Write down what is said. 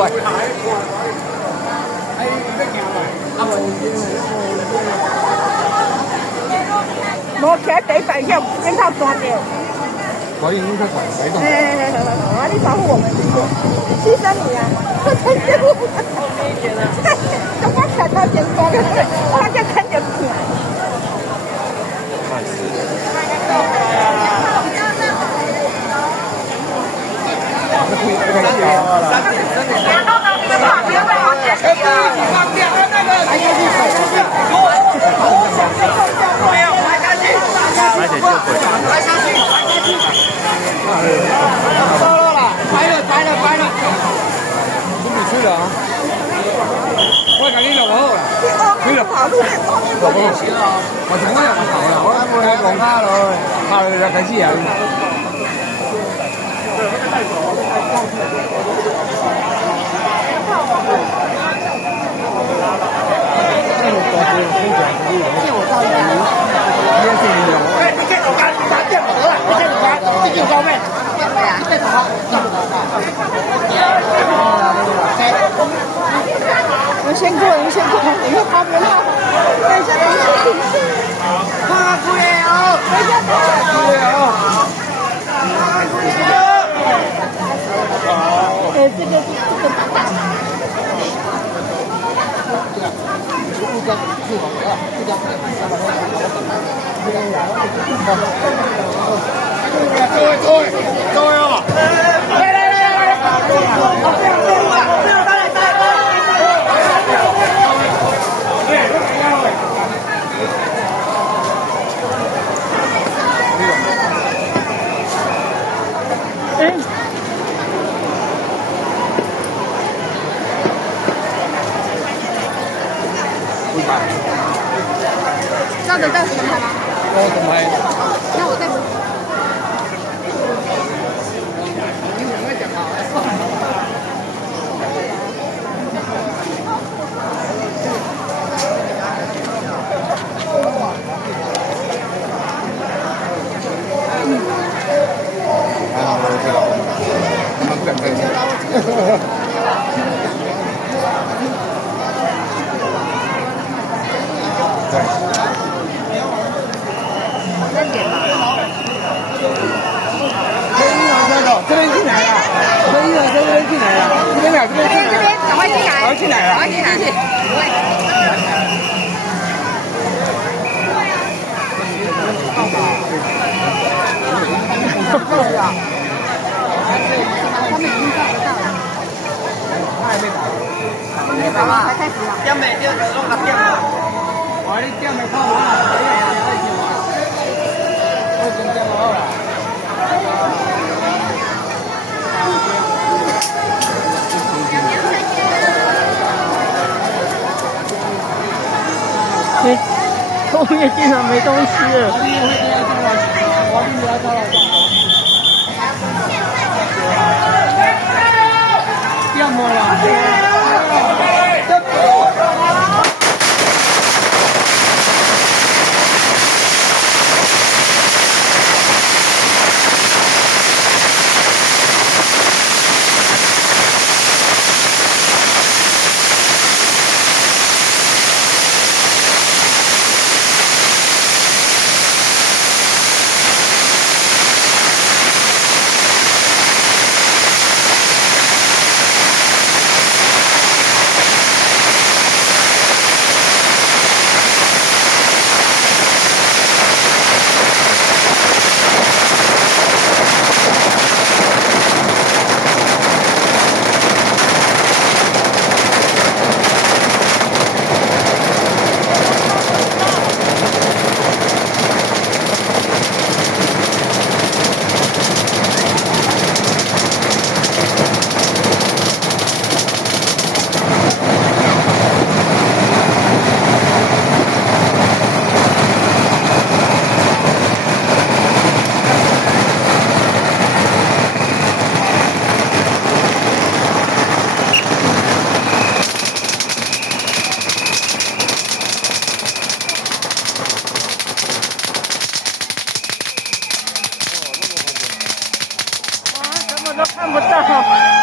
帅。冇企喺地板上，跟他抓掉。可以应该管谁的？啊，你保护我们，牺牲你啊！我真羡慕。我看到见光，我就看见你。到了，掰了。准备吹了啊！我赶紧就好了，吹了。我从我又唔頭啦，我喺講卡咯，卡就開始啊。我先过，你先过，你看旁边那，等一下，怕鬼哦！这个。各位哦！稍等，到什么吗？唔係。那我再补。还好我知道，他们更开心。这边进来了，这边进来了，这边赶快进来，赶快进来了，赶快进来。他们已经到了。还没打。没打完，才开始啊。点未点弄个点啊！我你点未到啊？我真点好了。后面竟然没东西了。点么了？都看不到。